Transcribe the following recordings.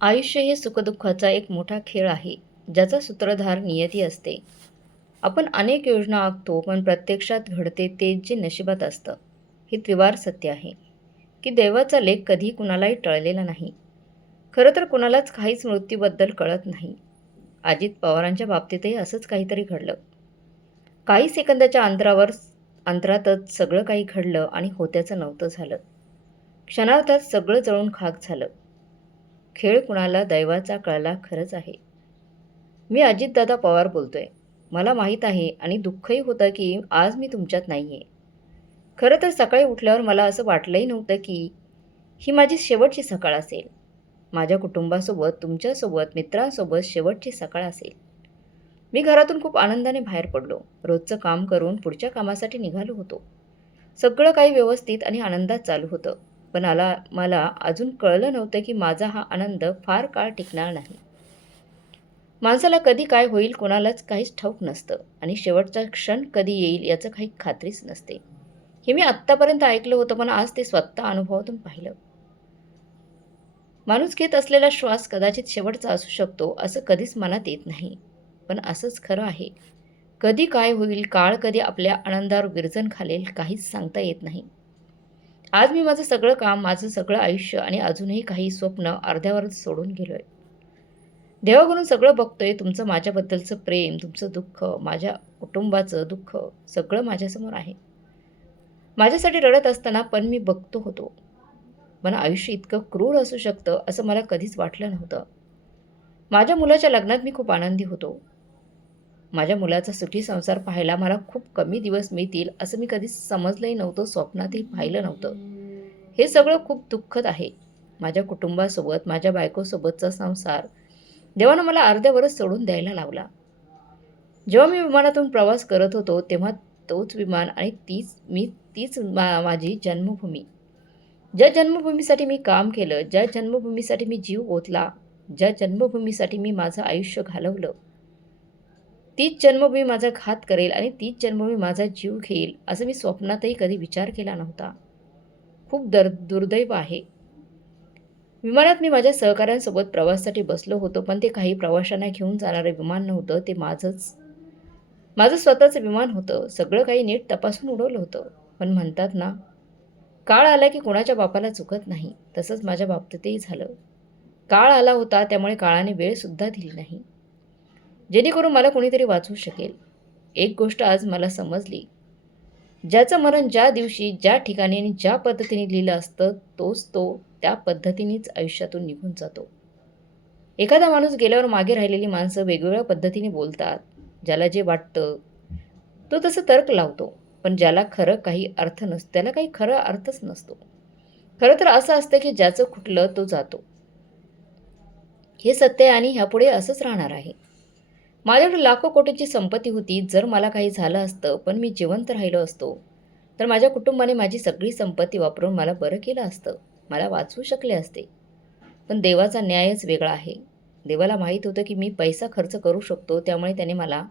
आयुष्य हे सुखदुःखाचा एक मोठा खेळ आहे, ज्याचा सूत्रधार नियती असते. आपण अनेक योजना आखतो, पण प्रत्यक्षात घडते ते जे नशिबात असतं. हे त्रिवार सत्य आहे, की देवाचा लेख कधी कुणालाही टळलेला नाही. खरं तर कुणालाच काहीच मृत्यूबद्दल कळत नाही. अजित पवारांच्या बाबतीतही असंच काहीतरी घडलं. काही सेकंदाच्या अंतरातच सगळं काही घडलं आणि होत्याचं नव्हतं झालं. क्षणार्धात सगळं जळून खाक झालं. खेळ कुणाला दैवाचा कळला खरंच आहे. मी अजितदादा पवार बोलतोय. मला माहीत आहे आणि दुःखही होतं की आज मी तुमच्यात नाही आहे. खरं तर सकाळी उठल्यावर मला असं वाटलंही नव्हतं की ही माझी शेवटची सकाळ असेल. माझ्या कुटुंबासोबत, तुमच्यासोबत, मित्रांसोबत शेवटची सकाळ असेल. मी घरातून खूप आनंदाने बाहेर पडलो. रोजचं काम करून पुढच्या कामासाठी निघालो होतो. सगळं काही व्यवस्थित आणि आनंदात चालू होतं. पण मला अजून कळलं नव्हतं की माझा हा आनंद फार काळ टिकणार नाही. माणसाला कधी काय होईल कोणालाच काहीच ठाऊक नसतं आणि शेवटचा क्षण कधी येईल याचं काही खात्रीच नसते. हे मी आत्तापर्यंत ऐकलं होतं, पण आज ते स्वतः अनुभवातून पाहिलं. माणूस घेत असलेला श्वास कदाचित शेवटचा असू शकतो असं कधीच मनात येत नाही. पण असंच खरं आहे. कधी काय होईल, काळ कधी आपल्या आनंदावर विरजण घालेल काहीच सांगता येत नाही. आज मी माझं सगळं काम, माझं सगळं आयुष्य आणि अजूनही काही स्वप्न अर्ध्यावरच सोडून गेलोय. देवाकडून सगळं बघतोय. तुमचं माझ्याबद्दलचं प्रेम, तुमचं दुःख, माझ्या कुटुंबाचं दुःख सगळं माझ्यासमोर आहे. माझ्यासाठी रडत असताना पण मी बघतो होतो. पण आयुष्य इतकं क्रूर असू शकतं असं मला कधीच वाटलं नव्हतं. माझ्या मुलाच्या लग्नात मी खूप आनंदी होतो. माझ्या मुलाचा सुखी संसार पाहायला मला खूप कमी दिवस मिळतील असं मी कधीच समजलंही नव्हतं, स्वप्नातही पाहिलं नव्हतं. हे सगळं खूप दुःखद आहे. माझ्या कुटुंबासोबत, माझ्या बायकोसोबतचा संसार देवानं मला अर्ध्यावरच सोडून द्यायला लावला. जेव्हा मी विमानातून प्रवास करत होतो, तेव्हा तोच विमान आणि तीच माझी जन्मभूमी. ज्या जन्मभूमीसाठी मी काम केलं, ज्या जन्मभूमीसाठी मी जीव ओतला, ज्या जन्मभूमीसाठी मी माझं आयुष्य घालवलं, तीच जन्मभूमी माझा घात करेल आणि तीच जन्मभूमी माझा जीव घेईल, असं मी स्वप्नातही कधी विचार केला नव्हता. खूप दुर्दैव आहे. विमानात मी माझ्या सहकाऱ्यांसोबत प्रवासासाठी बसलो होतो, पण ते काही प्रवाशांना घेऊन जाणारं विमान नव्हतं, ते माझं स्वतःचं विमान होतं. सगळं काही नीट तपासून उडवलं होतं. पण म्हणतात ना, काळ आला की कोणाच्या बापाला चुकत नाही. तसंच माझ्या बाबतीतही झालं. काळ आला होता, त्यामुळे काळाने वेळसुद्धा दिली नाही, जेणेकरून मला कोणीतरी वाचवू शकेल. एक गोष्ट आज मला समजली. ज्याचं मरण ज्या दिवशी, ज्या ठिकाणी आणि ज्या पद्धतीने लिहिलं असतं, तोच तो त्या पद्धतीनेच आयुष्यातून निघून जातो. एखादा माणूस गेल्यावर मागे राहिलेली माणसं वेगवेगळ्या पद्धतीने बोलतात. ज्याला जे वाटतं, तो तसं तर्क लावतो. पण त्याला काही खरा अर्थच नसतो. खरं तर असं असतं की ज्याचं खुटलं तो जातो. हे सत्य आहे आणि ह्यापुढे असंच राहणार आहे. माझ्याकडे लाखो कोटीची संपत्ती होती. जर मला काही झालं असतं, पण मी जिवंत राहिलो असतो, तर माझ्या कुटुंबाने माझी सगळी संपत्ती वापरून मला बरं केलं असतं. मला वाचवू शकले असते. पण देवाचा न्यायच वेगळा आहे. देवाला माहीत होतं की मी पैसा खर्च करू शकतो, त्यामुळे त्याने मला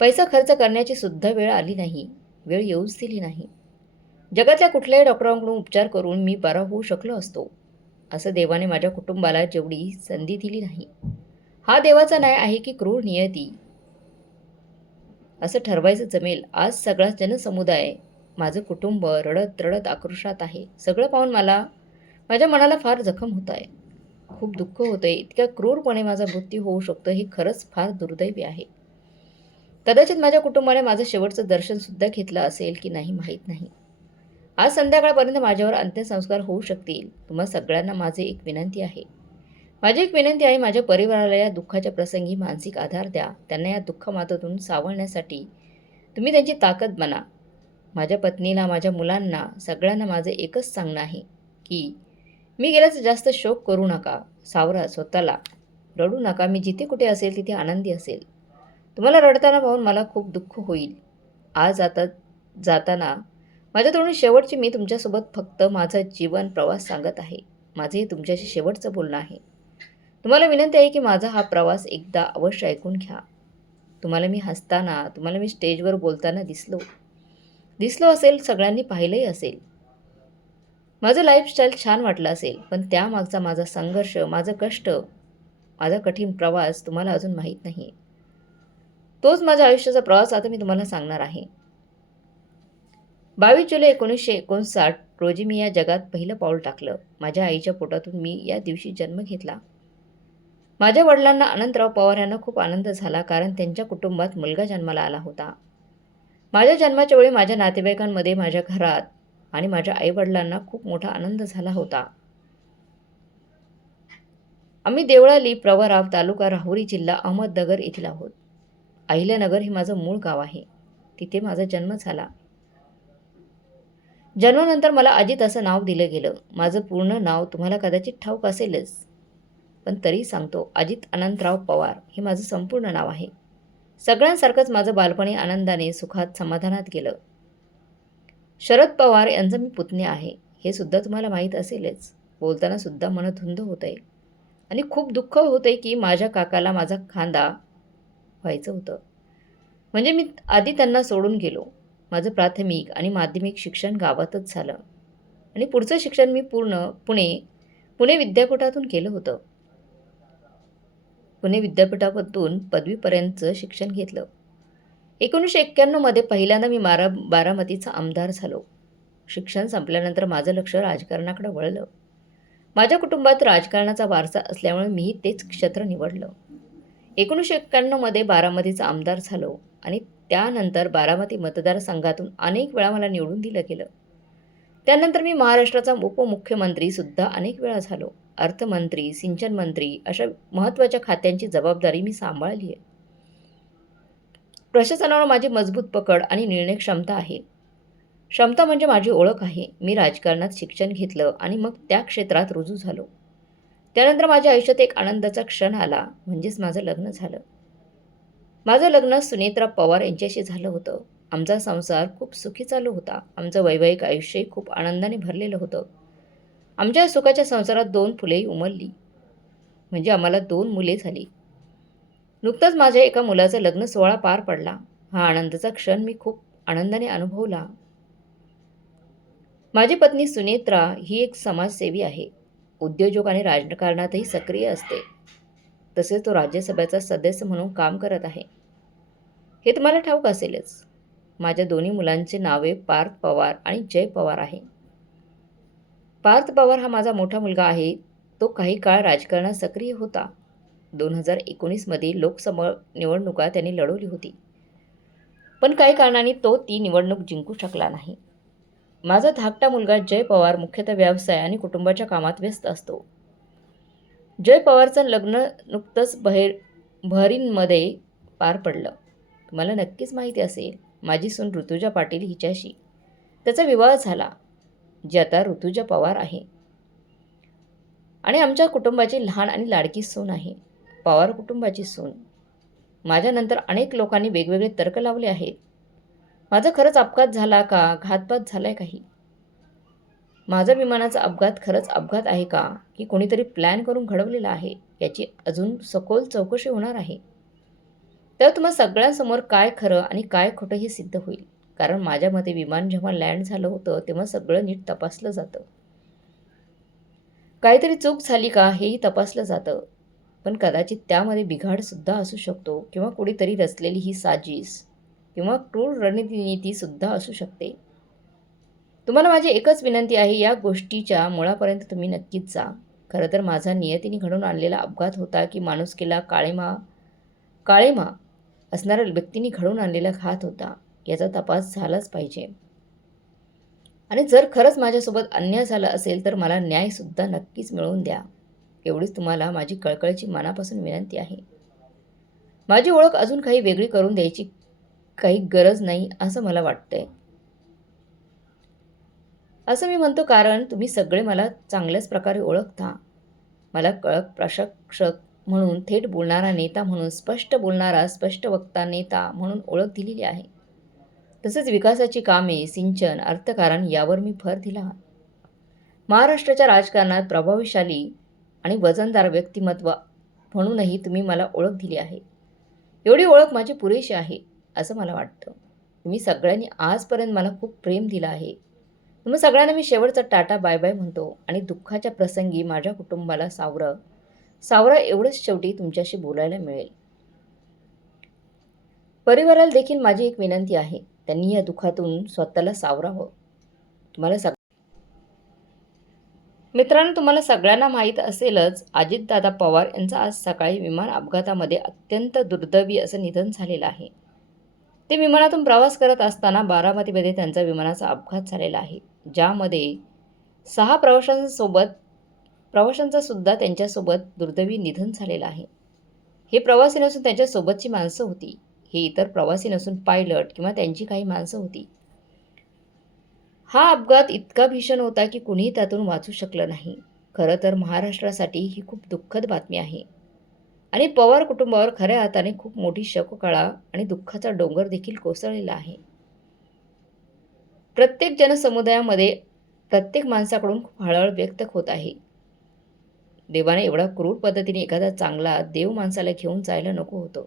पैसा खर्च करण्याची सुद्धा वेळ आली नाही. वेळ येऊच दिली नाही. जगातल्या कुठल्याही डॉक्टरांकडून उपचार करून मी बरा होऊ शकलो असतो. असं देवाने माझ्या कुटुंबाला जेवढी संधी दिली नाही. हा देवाचा न्याय आहे की क्रूर नियती, असं ठरवायचं जमेल. आज सगळा जनसमुदाय, माझं कुटुंब रडत रडत आक्रोशात आहे. सगळं पाहून माझ्या मनाला फार जखम होत आहे. खूप दुःख होतंय. इतक्या क्रूरपणे माझा मृत्यू होऊ शकतो हे खरंच फार दुर्दैवी आहे. कदाचित माझ्या कुटुंबाने माझं शेवटचं दर्शन सुद्धा घेतलं असेल की नाही माहीत नाही. आज संध्याकाळपर्यंत माझ्यावर अंत्यसंस्कार होऊ शकतील. तुम्हा सगळ्यांना माझी एक विनंती आहे, माझ्या परिवाराला या दुःखाच्या प्रसंगी मानसिक आधार द्या. त्यांना या दुःखमातातून सावरण्यासाठी तुम्ही त्यांची ताकद बना. माझ्या पत्नीला, माझ्या मुलांना, सगळ्यांना माझं एकच सांगणं आहे की मी गेल्याचा जास्त शोक करू नका. सावरा स्वतःला. रडू नका. मी जिथे कुठे असेल तिथे आनंदी असेल. तुम्हाला रडताना पाहून मला खूप दुःख होईल. आज आता जाताना माझ्या तोंडून शेवटची मी तुमच्यासोबत फक्त माझा जीवन प्रवास सांगत आहे. माझं हे तुमच्याशी शेवटचं बोलणं आहे. तुम्हाला विनंती आहे की माझा हा प्रवास एकदा अवश्य ऐकून घ्या. तुम्हाला मी स्टेजवर बोलताना दिसलो असेल, सगळ्यांनी पाहिलंही असेल. माझं लाईफस्टाईल छान वाटलं असेल, पण त्यामागचा माझा संघर्ष, माझं कष्ट, माझा कठीण प्रवास तुम्हाला अजून माहीत नाही. तोच माझ्या आयुष्याचा प्रवास आता मी तुम्हाला सांगणार आहे. 22 जुलै 1959 रोजी मी या जगात पहिलं पाऊल टाकलं. माझ्या आईच्या पोटातून मी या दिवशी जन्म घेतला. माझ्या वडिलांना अनंतराव पवार यांना खूप आनंद झाला, कारण त्यांच्या कुटुंबात मुलगा जन्माला आला होता. माझ्या जन्माच्या वेळी माझ्या नातेवाईकांमध्ये, माझ्या घरात आणि माझ्या आईवडिलांना खूप मोठा आनंद झाला होता. आम्ही देवळाली, प्रवराव, तालुका राहुरी, जिल्हा अहमदनगर येथील आहोत. अहिल्यानगर हे माझं मूळ गाव आहे. तिथे माझा जन्म झाला. जन्मानंतर मला अजित असं नाव दिलं गेलं. माझं पूर्ण नाव तुम्हाला कदाचित ठाऊक असेलच, पण तरी सांगतो. अजित अनंतराव पवार हे माझं संपूर्ण नाव आहे. सगळ्यांसारखंच माझं बालपणी आनंदाने, सुखात, समाधानात गेलं. शरद पवार यांचा मी पुतण्या आहे, हे सुद्धा तुम्हाला माहीत असेलच. बोलताना सुद्धा मन धुंद होतंय आणि खूप दुःख होतंय की माझ्या काकाला माझा खांदा व्हायचं होतं. म्हणजे मी आधी त्यांना सोडून गेलो. माझं प्राथमिक आणि माध्यमिक शिक्षण गावातच झालं आणि पुढचं शिक्षण मी पुणे विद्यापीठातून केलं होतं. पुणे विद्यापीठातून पदवीपर्यंतचं शिक्षण घेतलं. 1991 पहिल्यांदा मी बारामतीचा आमदार झालो. शिक्षण संपल्यानंतर माझं लक्ष राजकारणाकडे वळलं. माझ्या कुटुंबात राजकारणाचा वारसा असल्यामुळे मीही तेच क्षेत्र निवडलं. 1991 बारामतीचा आमदार झालो आणि त्यानंतर बारामती मतदारसंघातून अनेक वेळा मला निवडून दिलं गेलं. त्यानंतर मी महाराष्ट्राचा उपमुख्यमंत्रीसुद्धा अनेक वेळा झालो. अर्थमंत्री, सिंचन मंत्री अशा महत्त्वाच्या खात्यांची जबाबदारी मी सांभाळली आहे. प्रशासनावर माझी मजबूत पकड आणि निर्णय क्षमता आहे. क्षमता म्हणजे माझी ओळख आहे. मी राजकारणात शिक्षण घेतलं आणि मग त्या क्षेत्रात रुजू झालो. त्यानंतर माझ्या आयुष्यात एक आनंदाचा क्षण आला, म्हणजेच माझं लग्न झालं. माझं लग्न सुनेत्रा पवार यांच्याशी झालं होतं. आमचा संसार खूप सुखी चालू होता. आमचं वैवाहिक आयुष्यही खूप आनंदाने भरलेलं होतं. आमच्या सुखाच्या संसारात 2 फुलेही उमलली, म्हणजे आम्हाला 2 मुले झाली. नुकतंच माझ्या एका मुलाचा लग्न सोहळा पार पडला. हा आनंदाचा क्षण मी खूप आनंदाने अनुभवला. माझी पत्नी सुनेत्रा ही एक समाजसेवी आहे. उद्योजक आणि राजकारणातही सक्रिय असते. तसेच तो राज्यसभेचा सदस्य म्हणून काम करत आहे. हे तुम्हाला ठाऊक असेलच. माझ्या दोन्ही मुलांची नावे पार्थ पवार आणि जय पवार आहे. पार्थ पवार हा माझा मोठा मुलगा आहे. तो काही काळ राजकारणात सक्रिय होता. 2019 लोकसभा निवडणुका त्यांनी लढवली होती, पण काही कारणांनी तो ती निवडणूक जिंकू शकला नाही. माझा धाकटा मुलगा जय पवार मुख्यतः व्यवसाय आणि कुटुंबाच्या कामात व्यस्त असतो. जय पवारचं लग्न नुकतंच बहरीनमध्ये पार पडलं. तुम्हाला नक्कीच माहिती असेल, माझी सून ऋतुजा पाटील हिच्याशी त्याचा विवाह झाला, जी आता ऋतुजा पवार आहे आणि आमच्या कुटुंबाची लहान आणि लाडकी सून आहे. पवार कुटुंबाची सून. माझ्यानंतर अनेक लोकांनी वेगवेगळे तर्क लावले आहेत. माझा खरंच अपघात झाला का, घातपात झालाय काही? माझा विमानाचा अपघात खरंच अपघात आहे का, की कोणीतरी प्लॅन करून घडवलेला आहे, याची अजून सखोल चौकशी होणार आहे. तर तुम्हा सगळ्यांसमोर काय खरं आणि काय खोटं हे सिद्ध होईल. कारण माझ्या मते विमान जेव्हा लँड झालं होतं तेव्हा सगळं नीट तपासलं जातं. काहीतरी चूक झाली का हेही तपासलं जातं. पण कदाचित त्यामध्ये बिघाडसुद्धा असू शकतो किंवा कुणीतरी रचलेली ही साजिश किंवा क्रूर रणनीतीसुद्धा असू शकते. तुम्हाला माझी एकच विनंती आहे, या गोष्टीच्या मुळापर्यंत तुम्ही नक्कीच जा. खरं तर माझा नियतीने घडून आणलेला अपघात होता की माणुसकीला काळेमा असणाऱ्या व्यक्तींनी घडून आणलेला घात होता, याचा तपास झालाच पाहिजे. आणि जर खरंच माझ्यासोबत अन्याय झाला असेल तर मला न्यायसुद्धा नक्कीच मिळवून द्या. एवढीच तुम्हाला माझी कळकळीची मनापासून विनंती आहे. माझी ओळख अजून काही वेगळी करून द्यायची काही गरज नाही असं मला वाटतंय. असं मी म्हणतो कारण तुम्ही सगळे मला चांगल्याच प्रकारे ओळखता. मला कळक प्रशिक्षक म्हणून, थेट बोलणारा नेता म्हणून, स्पष्ट बोलणारा स्पष्ट वक्ता नेता म्हणून ओळख दिलेली आहे. तसेच विकासाची कामे, सिंचन, अर्थकारण यावर मी भर दिला. महाराष्ट्राच्या राजकारणात प्रभावशाली आणि वजनदार व्यक्तिमत्व म्हणूनही तुम्ही मला ओळख दिली आहे. एवढी ओळख माझी पुरेशी आहे असं मला वाटतं. तुम्ही सगळ्यांनी आजपर्यंत मला खूप प्रेम दिलं आहे. मग सगळ्यांना मी शेवटचा टाटा बाय बाय म्हणतो आणि दुःखाच्या प्रसंगी माझ्या कुटुंबाला सावरं सावरं एवढंच शेवटी तुमच्याशी बोलायला मिळेल. परिवाराला देखील माझी एक विनंती आहे. त्यांनी या दुःखातून स्वतःला सावरावं. तुम्हाला मित्रांनो, तुम्हाला सगळ्यांना माहीत असेलच, अजितदादा पवार यांचं आज सकाळी विमान अपघातामध्ये अत्यंत दुर्दैवी असं निधन झालेलं आहे. ते विमानातून प्रवास करत असताना बारामतीमध्ये त्यांचा विमानाचा अपघात झालेला आहे, ज्यामध्ये 6 प्रवाशांचं सुद्धा त्यांच्यासोबत दुर्दैवी निधन झालेलं आहे. हे प्रवासी नसून त्यांच्यासोबतची माणसं होती. हे इतर प्रवासी नसून पायलट किंवा त्यांची काही माणसं होती. हा अपघात इतका भीषण होता की कुणीही त्यातून वाचू शकलं नाही. खरं तर महाराष्ट्रासाठी ही खूप दुःखद बातमी आहे आणि पवार कुटुंबावर खऱ्या अर्थाने खूप मोठी शोककळा आणि दुःखाचा डोंगर देखील कोसळलेला आहे. प्रत्येक जनसमुदायामध्ये प्रत्येक माणसाकडून खूप हळहळ व्यक्त होत आहे. देवाने एवढा क्रूर पद्धतीने एखादा चांगला देव माणसाला घेऊन जायला नको होतं.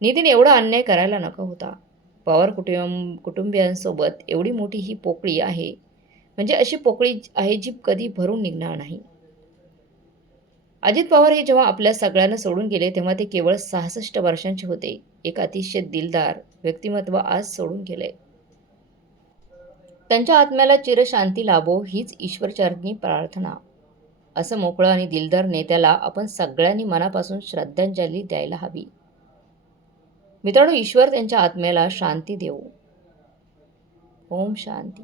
नितीन एवढा अन्याय करायला नको होता. पवार कुटुंबियांसोबत एवढी मोठी ही पोकळी आहे, म्हणजे अशी पोकळी आहे जी कधी भरून निघणार नाही. अजित पवार हे जेव्हा आपल्या सगळ्यांना सोडून गेले तेव्हा ते केवळ 66 वर्षांचे होते. एक अतिशय दिलदार व्यक्तिमत्व आज सोडून गेले. त्यांच्या आत्म्याला चिरशांती लाभो हीच ईश्वरचरणी प्रार्थना. असं मोकळं आणि दिलदार नेत्याला आपण सगळ्यांनी मनापासून श्रद्धांजली द्यायला हवी. मित्रांनो, ईश्वर त्यांच्या आत्म्याला शांती देवो. ओम शांती.